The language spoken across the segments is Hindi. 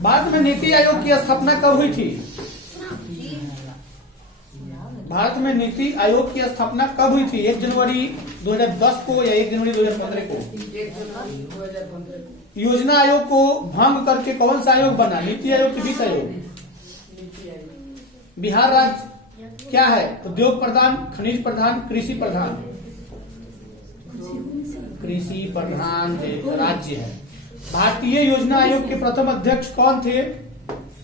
भारत में नीति आयोग की स्थापना कब हुई थी? भारत में नीति आयोग की स्थापना कब हुई थी? 1 जनवरी 2010 को या 1 जनवरी 2015 को? 1 जनवरी 2015। योजना आयोग को भंग करके कौन सा आयोग बना? नीति आयोग की वित्त आयोग? बिहार राज्य क्या है? उद्योग प्रधान, खनिज प्रधान, कृषि प्रधान? कृषि प्रधान राज्य है। भारतीय योजना आयोग के प्रथम अध्यक्ष कौन थे?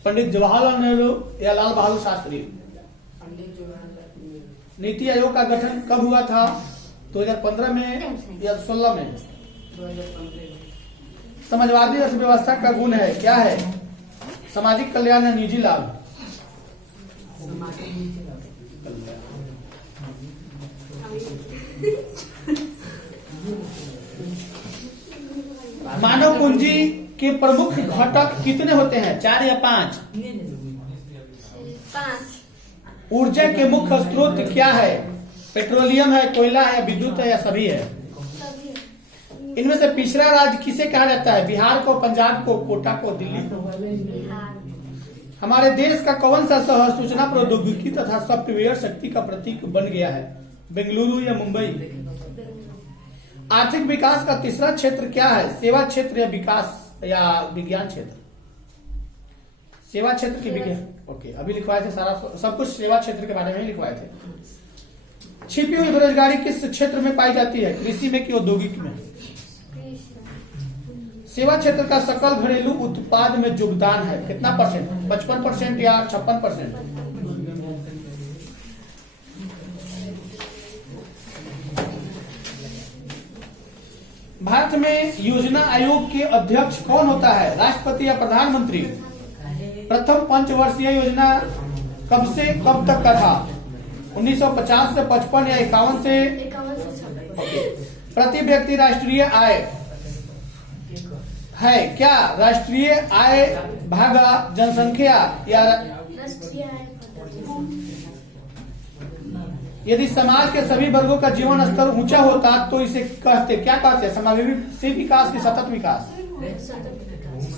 पंडित जवाहरलाल नेहरू या लाल बहादुर शास्त्री? नीति आयोग का गठन कब हुआ था? 2015 में या 16 में? 2015। समाजवादी अर्थव्यवस्था का गुण है क्या है? सामाजिक कल्याण या निजी लाभ? मानव पूंजी के प्रमुख घटक कितने होते हैं? 4 या 5? 5। ऊर्जा के मुख्य स्रोत क्या है? पेट्रोलियम है, कोयला है, विद्युत है या सभी है? इनमें से पिछड़ा राज्य किसे कहा जाता है? बिहार को, पंजाब को, कोटा को, दिल्ली को? हमारे देश का कौन सा शहर सूचना प्रौद्योगिकी तथा सॉफ्टवेयर शक्ति का प्रतीक बन गया है? बेंगलुरु या मुंबई? आर्थिक विकास का तीसरा क्षेत्र क्या है? सेवा क्षेत्र या विकास या विज्ञान क्षेत्र? सेवा क्षेत्र की विज्ञान। ओके, अभी लिखवाए थे सारा सब कुछ सेवा क्षेत्र के बारे में ही लिखवाए थे। छिपी हुई बेरोजगारी किस क्षेत्र में पाई जाती है? कृषि में कि औद्योगिक में? सेवा क्षेत्र का सकल घरेलू उत्पाद में योगदान है कितना परसेंट? 55% या 56%? भारत में योजना आयोग के अध्यक्ष कौन होता है? राष्ट्रपति या प्रधानमंत्री? प्रथम पंचवर्षीय योजना कब से कब तक का था? 1950 से 55 या 51 से? प्रति व्यक्ति राष्ट्रीय आय है क्या? राष्ट्रीय आय भागा जनसंख्या या राष्ट्रीय आय? यदि समाज के सभी वर्गों का जीवन स्तर ऊंचा होता तो इसे कहते क्या कहते हैं? समावेशी विकास की सतत विकास?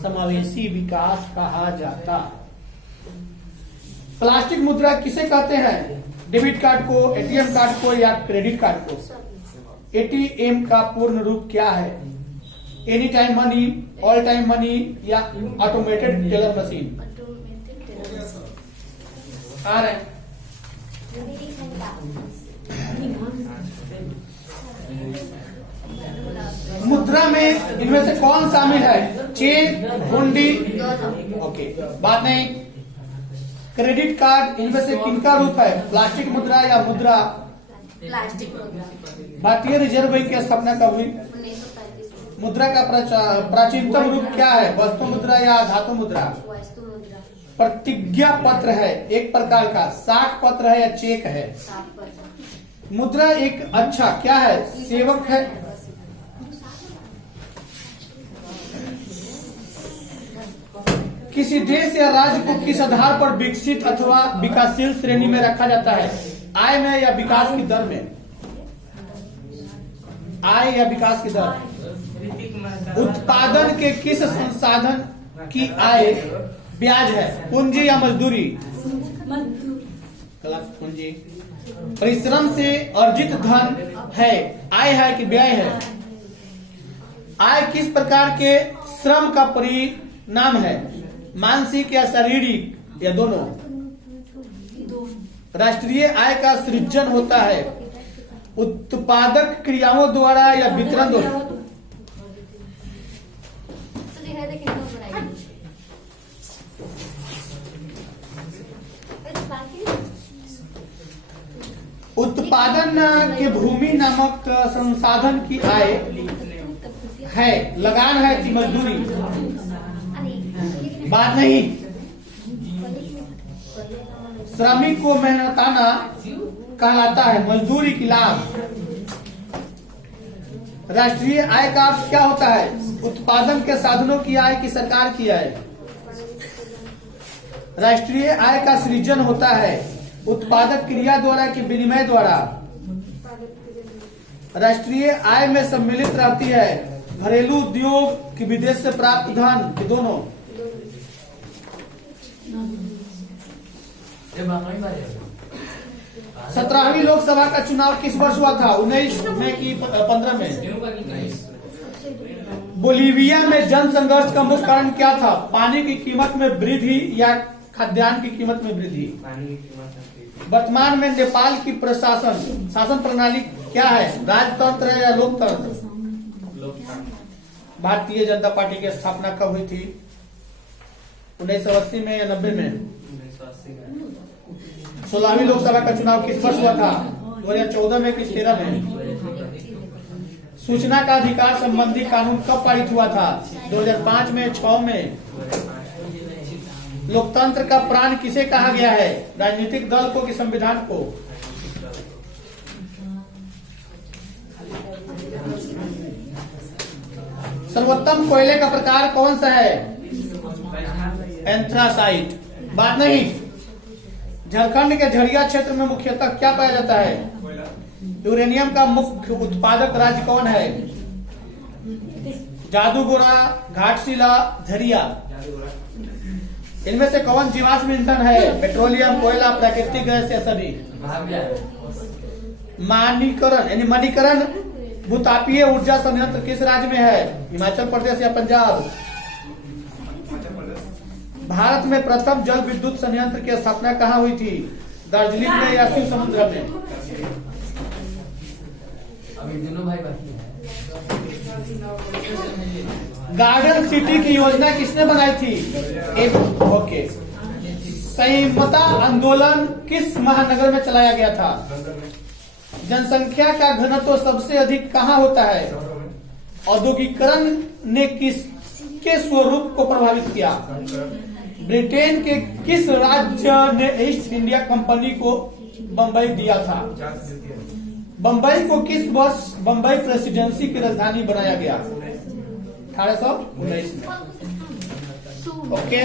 समावेशी विकास कहा जाता। प्लास्टिक मुद्रा किसे कहते हैं? डेबिट कार्ड को, एटीएम कार्ड को या क्रेडिट कार्ड को? एटीएम का पूर्ण रूप क्या है? Any time money, all time money या ऑटोमेटेड टेलर मशीन? आ रहे हैं। मुद्रा में इनमें से कौन शामिल है? चेक, हुंडी? ओके, बात नहीं। क्रेडिट कार्ड इनमें से किनका रूप है? प्लास्टिक मुद्रा या मुद्रा? प्लास्टिक मुद्रा। भारतीय रिजर्व बैंक की स्थापना कब हुई? 1935। मुद्रा का प्राचीनतम रूप क्या है? वस्तु मुद्रा या धातु मुद्रा? वस्तु मुद्रा। प्रतिज्ञा पत्र है एक प्रकार का, साख पत्र है या चेक है? मुद्रा एक अच्छा क्या है? सेवक है? किसी देश या राज्य को किस आधार पर विकसित अथवा विकासशील श्रेणी में रखा जाता है? आय में या विकास की दर में? आय या विकास की दर? उत्पादन के किस संसाधन की आय ब्याज है? पूंजी या मजदूरी? पूंजी। परिश्रम से अर्जित धन है, आय है कि व्यय है? आय किस प्रकार के श्रम का परिणाम है? मानसिक या शारीरिक या दोनों? राष्ट्रीय आय का सृजन होता है उत्पादक क्रियाओं द्वारा या वितरण द्वारा? उत्पादन के भूमि नामक संसाधन की आय है, लगान है कि मजदूरी? बात नहीं। श्रमिक को मेहनताना कहलाता है, मजदूरी की लाभ। राष्ट्रीय आय का अर्थ क्या होता है? उत्पादन के साधनों की आय की सरकार की आय? राष्ट्रीय आय का सृजन होता है उत्पादक क्रिया द्वारा कि विनिमय द्वारा? राष्ट्रीय आय में सम्मिलित रहती है, घरेलू उद्योग की विदेश से प्राप्त धन के दोनों। ये बांग्ला में है। 17वीं लोकसभा का चुनाव किस वर्ष हुआ था? 19 में कि 15 में? बोलीविया में जन संघर्ष का मुख्य कारण क्या था? पानी की कीमत में वृद्धि या खाद्यान्न की कीमत में वृद्धि? वर्तमान में नेपाल की शासन प्रणाली क्या है? राजतंत्र है या लोकतंत्र? भारतीय जनता पार्टी की स्थापना कब हुई थी? 1980 में या 90 में? 16वीं लोकसभा का चुनाव किस वर्ष हुआ था? 2014 में कि 13 में? सूचना का अधिकार संबंधी कानून कब पारित हुआ था? 2005 में, 6 में? लोकतंत्र का प्राण किसे कहा गया है? राजनीतिक दल को कि संविधान को? सर्वोत्तम कोयले का प्रकार कौन सा है? एंथ्रासाइट। बात नहीं। झारखंड के झरिया क्षेत्र में मुख्यतः क्या पाया जाता है? यूरेनियम का मुख्य उत्पादक राज्य कौन है? जादूगोरा, घाटशिला, झरिया। इनमें से कौन जीवाश्म ईंधन है? पेट्रोलियम, कोयला, प्राकृतिक गैस या सभी? मणिकरण यानी मणिकरण भूतापीय ऊर्जा संयंत्र किस राज्य में है? हिमाचल प्रदेश या पंजाब? भारत में प्रथम जल विद्युत संयंत्र की स्थापना कहाँ हुई थी? दार्जिलिंग में या शिव समुद्र में? अभी दोनों भाई बाकी है। गार्डन सिटी की योजना किसने बनाई थी? ओके। संयमता आंदोलन किस महानगर में चलाया गया था? जनसंख्या का घनत्व सबसे अधिक कहाँ होता है? औद्योगिकरण ने किसके स्वरूप को प्रभावित किया? ब्रिटेन के किस राज्य ने ईस्ट इंडिया कंपनी को बंबई दिया था? बंबई को किस वर्ष बंबई प्रेसिडेंसी की राजधानी बनाया गया? 1819 में। ओके।